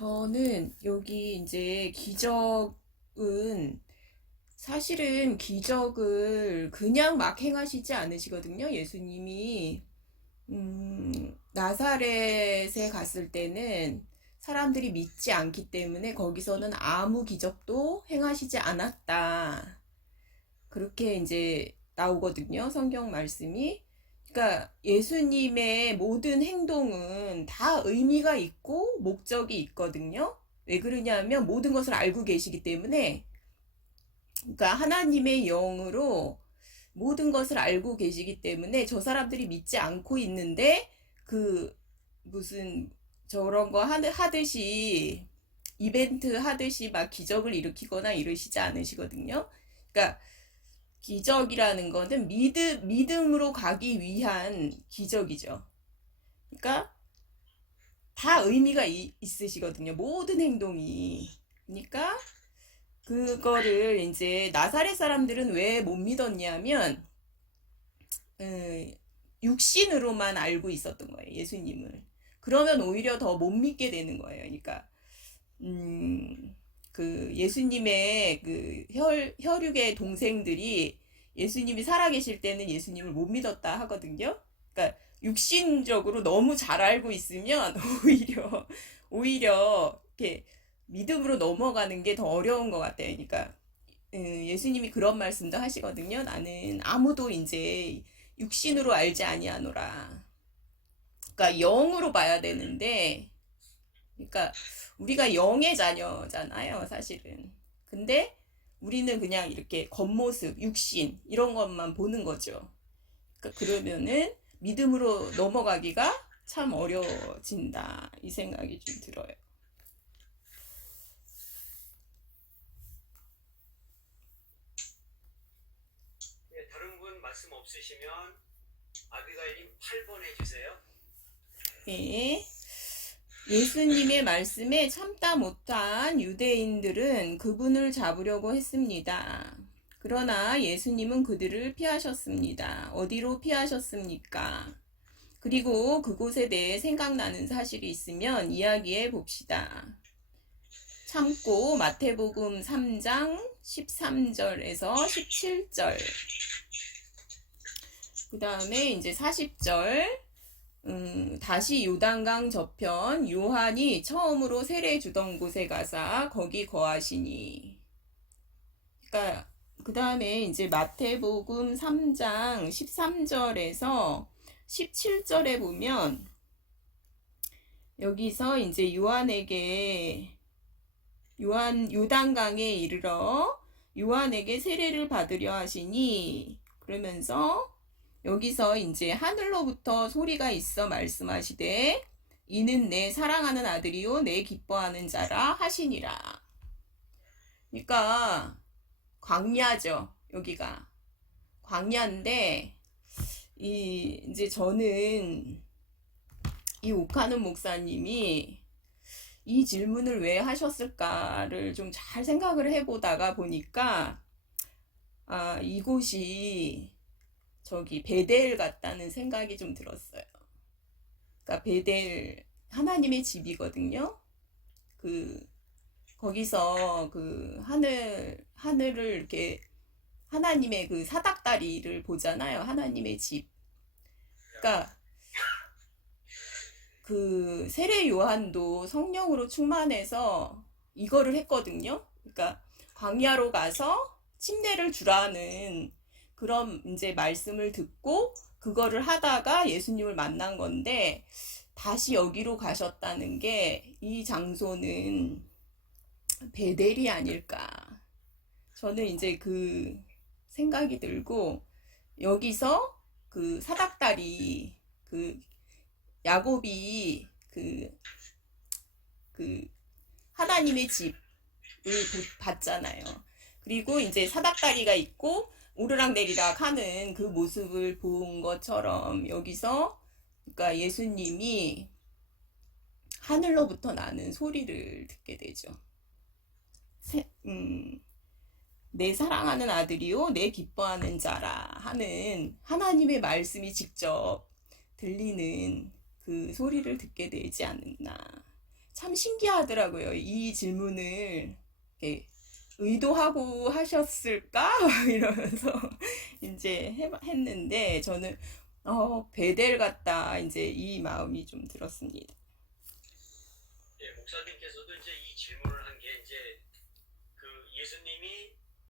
저는 여기 이제 기적은 사실은 기적을 그냥 막 행하시지 않으시거든요. 예수님이 음, 나사렛에 갔을 때는 사람들이 믿지 않기 때문에 거기서는 아무 기적도 행하시지 않았다. 그렇게 이제 나오거든요. 성경 말씀이. 그러니까 예수님의 모든 행동은 다 의미가 있고 목적이 있거든요. 왜 그러냐면 모든 것을 알고 계시기 때문에 그러니까 하나님의 영으로 모든 것을 알고 계시기 때문에 저 사람들이 믿지 않고 있는데 그 무슨 저런 거 하듯이 이벤트 하듯이 막 기적을 일으키거나 이러시지 않으시거든요. 그러니까 기적이라는 거는 믿음, 믿음으로 가기 위한 기적이죠. 그러니까 다 의미가 이- 있으시거든요. 모든 행동이. 그러니까 그거를 이제 나사렛 사람들은 왜 못 믿었냐면 음, 육신으로만 알고 있었던 거예요. 예수님을. 그러면 오히려 더 못 믿게 되는 거예요. 그러니까 음, 그 예수님의 그 혈, 혈육의 동생들이 예수님이 살아계실 때는 예수님을 못 믿었다 하거든요. 그러니까 육신적으로 너무 잘 알고 있으면 오히려 오히려 이렇게 믿음으로 넘어가는 게 더 어려운 것 같아요. 그러니까 음, 예수님이 그런 말씀도 하시거든요. 나는 아무도 이제 육신으로 알지 아니하노라. 그러니까 영으로 봐야 되는데, 그러니까 우리가 영의 자녀잖아요, 사실은. 근데 우리는 그냥 이렇게 겉모습, 육신 이런 것만 보는 거죠. 그러니까 그러면은 믿음으로 넘어가기가 참 어려워진다 이 생각이 좀 들어요. 예, 다른 분 말씀 없으시면 아비가일님 8번 해주세요. 예. 예수님의 말씀에 참다 못한 유대인들은 그분을 잡으려고 했습니다. 그러나 예수님은 그들을 피하셨습니다. 어디로 피하셨습니까? 그리고 그곳에 대해 생각나는 사실이 있으면 이야기해 봅시다. 참고 마태복음 3장 13절에서 17절. 그 다음에 이제 40절. 음, 다시 요단강 저편 요한이 처음으로 세례 주던 곳에 가사 거기 거하시니. 그러니까 그 다음에 이제 마태복음 3장 13절에서 17절에 보면 여기서 이제 요한에게 요한 요단강에 이르러 요한에게 세례를 받으려 하시니 그러면서 여기서 이제 하늘로부터 소리가 있어 말씀하시되 이는 내 사랑하는 아들이요 내 기뻐하는 자라 하시니라. 그러니까 광야죠 여기가 광야인데 이 이제 저는 이 오카는 목사님이 이 질문을 왜 하셨을까를 좀 잘 생각을 해보다가 보니까 아 이곳이 저기 베델 같다는 생각이 좀 들었어요. 그러니까 베델 하나님의 집이거든요. 그 거기서 그 하늘 하늘을 이렇게 하나님의 그 사닥다리를 보잖아요. 하나님의 집. 그러니까 그 세례 요한도 성령으로 충만해서 이거를 했거든요. 그러니까 광야로 가서 침례를 주라는 그런 이제 말씀을 듣고 그거를 하다가 예수님을 만난 건데 다시 여기로 가셨다는 게 이 장소는 베델이 아닐까. 저는 이제 그 생각이 들고 여기서 그 사닥다리 그 야곱이 그, 그 하나님의 집을 보- 봤잖아요. 그리고 이제 사닥다리가 있고 오르락 내리락 하는 그 모습을 본 것처럼 여기서 그러니까 예수님이 하늘로부터 나는 소리를 듣게 되죠. 세- 음, 내 사랑하는 아들이요, 내 기뻐하는 자라 하는 하나님의 말씀이 직접 들리는 그 소리를 듣게 되지 않나. 참 신기하더라고요. 이 질문을 의도하고 하셨을까? 이러면서 이제 해- 했는데 저는 어, 베델 같다. 이제 이 마음이 좀 들었습니다. 예, 목사님께서도 이제 이 질문을 한 게 이제 그 예수님이